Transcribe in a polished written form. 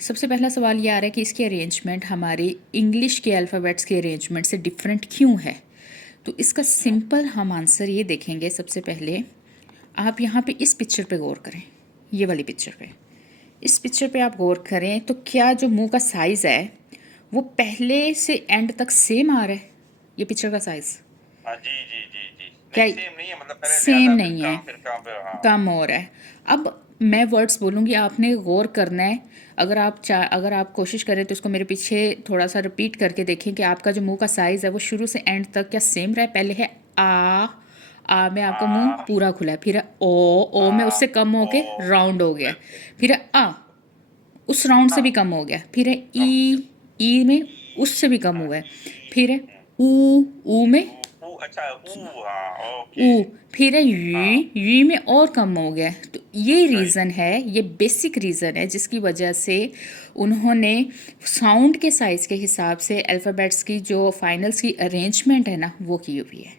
सबसे पहला सवाल ये आ रहा है कि इसकी अरेंजमेंट हमारे इंग्लिश के अल्फ़ाबेट्स के अरेंजमेंट से डिफरेंट क्यों है। तो इसका सिंपल हम आंसर ये देखेंगे। सबसे पहले आप यहाँ पे इस पिक्चर पे गौर करें, ये वाली पिक्चर पे। इस पिक्चर पे आप गौर करें तो क्या जो मुंह का साइज़ है वो पहले से एंड तक सेम आ रहा है। ये पिक्चर का साइज़ हाँ जी जी जी जी, क्या नहीं सेम नहीं है, मतलब पहले सेम ज्यादा फिर नहीं है, कम फिर कम फिर हाँ। कम हो रहा है। अब मैं वर्ड्स बोलूँगी, आपने गौर करना है। अगर आप कोशिश करें तो इसको मेरे पीछे थोड़ा सा रिपीट करके देखें कि आपका जो मुंह का साइज़ है वो शुरू से एंड तक क्या सेम रहा है। पहले है आ में आपका मुंह आ पूरा खुला है, फिर है ओ में आ उससे कम ओ होके राउंड हो गया, बिल्कुल। फिर है आ उस राउंड से भी हाँ कम हो गया, फिर है कम हो ई ई में उससे भी कम गया। हुआ है, ई फिर है ऊ में ऊ ऊ अच्छा ऊ हाँ ऊ, ओके। फिर है हाँ यू में और कम हो गया। तो ये राइट। रीज़न है, ये बेसिक रीज़न है जिसकी वजह से उन्होंने साउंड के साइज़ के हिसाब से अल्फ़ाबेट्स की जो फाइनल्स की अरेंजमेंट है ना वो की हुई है।